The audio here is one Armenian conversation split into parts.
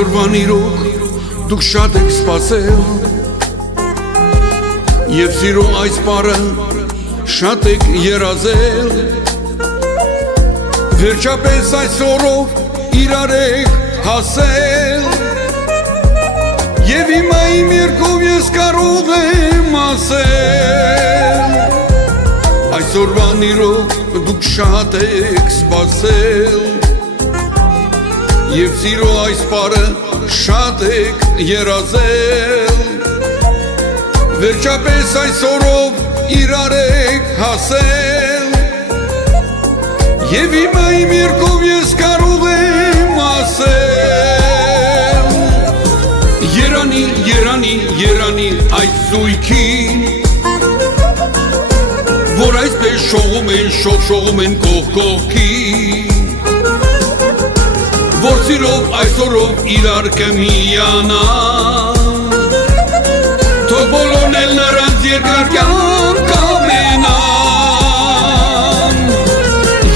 Այսօրվան իրոք դուք շատ եք սպասել Եվ սիրո այս պարը շատ եք երազել Վերջապես այսօրով իրար եք հասել Եվ հիմա իմ երկով ես կարող եմ ասել Այսօրվան իրոք դուք շատ եք սպասել Եվ սիրո այս պարը շատ եք երազել Վերջապես այսօրով իրար եք հասել Եվ հիմա իմ երկով ես կարող եմ ասել Երանի, երանի, երանի այդ զույգին Որ այսպես շողում են կողքին Որ սիրով այսօրով իրար կմիանան Թող բոլորն էլ նրանց երկար կյանք ամենան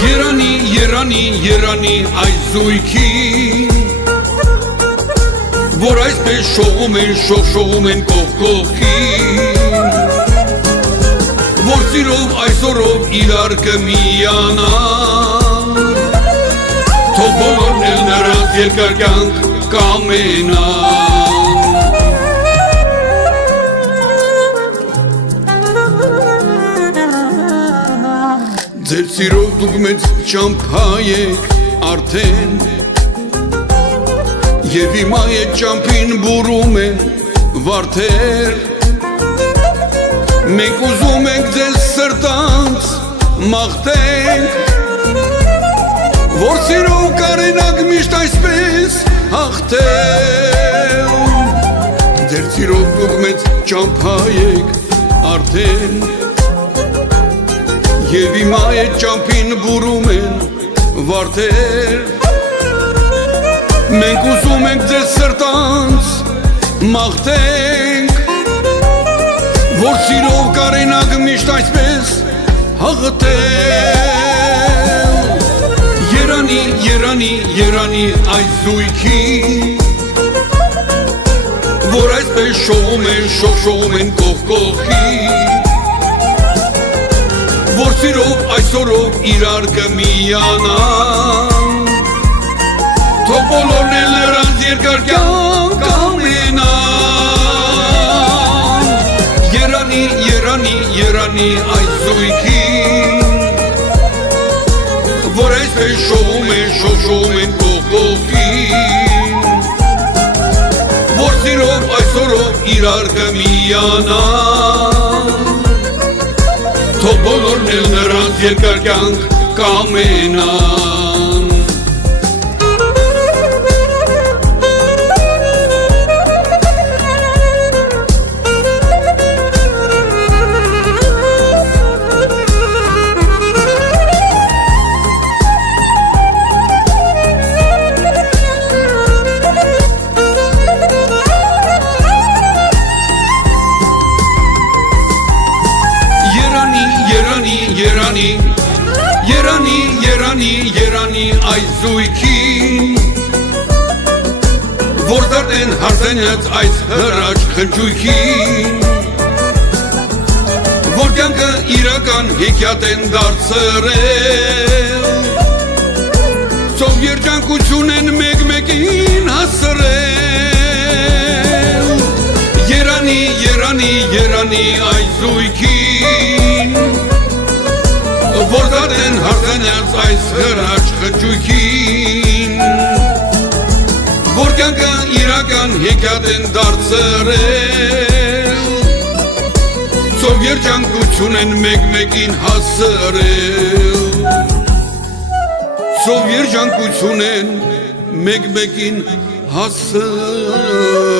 Երանի, երանի, երանի այս զույգին Որ այսպես շողում են կողքին Որ սիրով այսօրով իրար կմիանան Թող բոլորն էլ նրանց երկար կյանք կամենան Ձեր սիրով դուք մեծ ճամփա եք արդեն Եվ հիմա այդ ճամփին բուրում են վարդեր Մենք ուզում ենք ձեզ սրտանց մաղթենք Որ սիրով կարենակ միշտ այսպես հաղթել Ձեր սիրով դուք մեծ ճամփա եք արդեն Եվ հիմա այդ ճամփին բուրում են վարդեր Մենք ուզում ենք ձեզ սրտանց մաղթենք Որ սիրով կարենակ միշտ այսպես հաղթել Երանի, երանի, երանի այս զույգին Որ այսպես շողում են կողքին Որ սիրով այսօրով իրար կմիանան Թող բոլորն էլ նրանց երկար կյանք ամենան Երանի, երանի, երանի այս զույգին Որ այսպես շողում են կողքին Որ սիրով այսօրով իրար կմիանան Թող բոլորն էլ նրանց երկար կյանք կամենան Երանի այս զույգին Որ դարդեն հարսենյաց այս հրաչ խնջույքին Որ կյանքը իրական հեքիաթ են դարձրել Սով երջանկություն են մեկ-մեկին հասրել Երանի, երանի, երանի այս զույգին Որ դարդեն հարսենյաց այս հրաչ խնջույքին Որ կյանքը իրական հեքիաթ են դարձրել Սով երջանկություն են մեկ-մեկին հասրել Սով երջանկություն են մեկ-մեկին հասրել